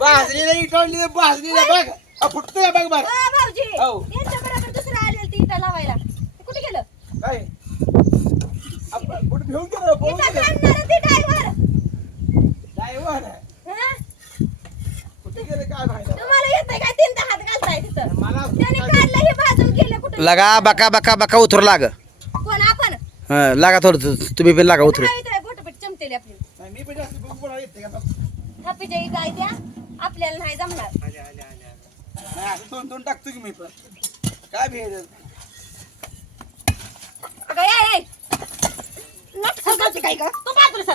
भाजलेला इटवली बघ फुटतोय बघ बघ लावायला. कुठे गेलं? काय घेऊन कुठे काय तीन कुठं? लगा बका बका बका उतरू लाग. आपण? लागा थोडं तुम्ही पण लागा उतरू. चमतेली आपली. मी पण जास्त हापीच्या गाय द्या आपल्याला नाही जमणार. दोन दोन टाकतो की मी पण. काय भेट काय गं? तू सर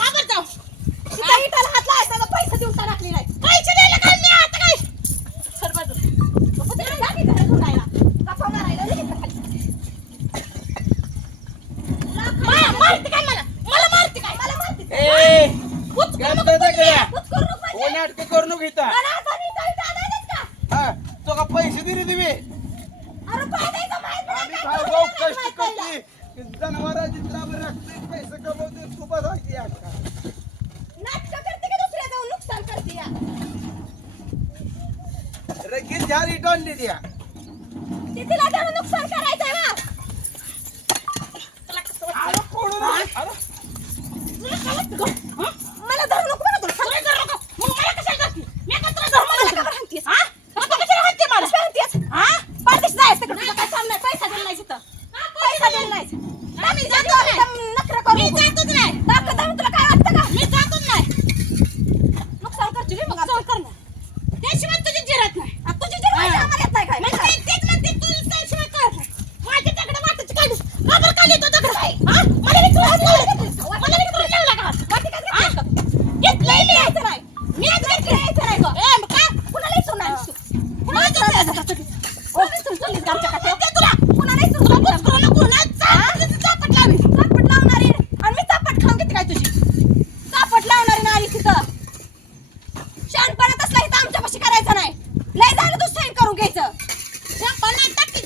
नाही कळलं. जनावरांची चाबर राखते पैसे कमवते तू बस आहे अक्का नाटकं करते का दुसऱ्या जाऊन? नुकसान करते या. रगीत झाड इटॉनली द्या. ते तिला जाऊन नुकसान करायचंय ना. अरे कोण अरे, अरे, गप.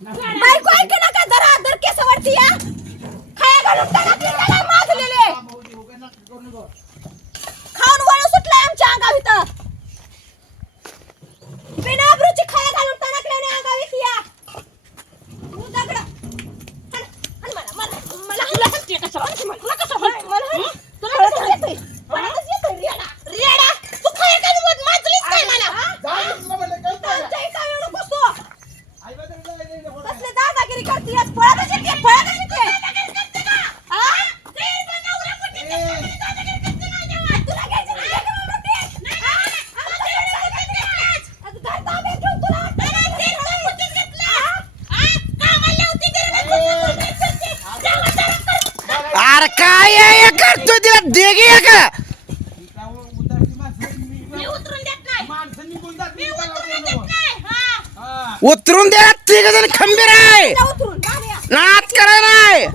बायको ऐकू का जरा दर केसवरती या खाया घालून त्याला उतरून द्या तिघ जण खंबीर आहे. नाच करा नाही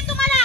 तुम्हाला.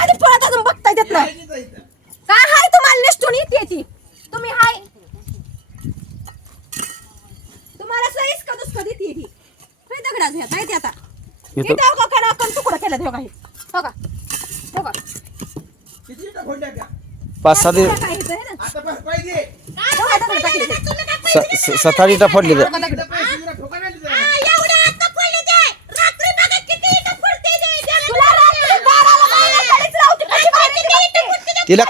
घेऊन येते? ती तुम्ही हाय. तुम्हाला सहीच का दुसकं देते ती काय दगडा घ्या माहिती आता? हे इथं- डाव का कडा तुकडं केलं ते बघा हे. हो ना? आता पाच पाहिजे. बघा फोडली तिला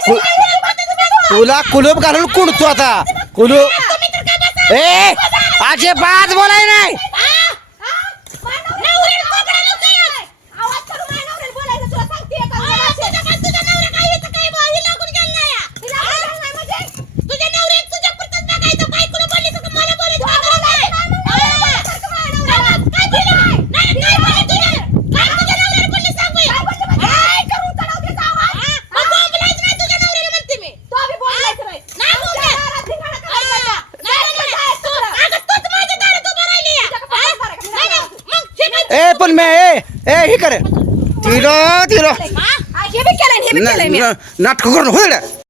तुला कुलूप घालून कुडतो आता. कुलूप ए अजिबात बोलाय नाही. मान में ए ए ही करे तीरो तीरो हां ये भी केलन ये भी केलन नाटक करन होले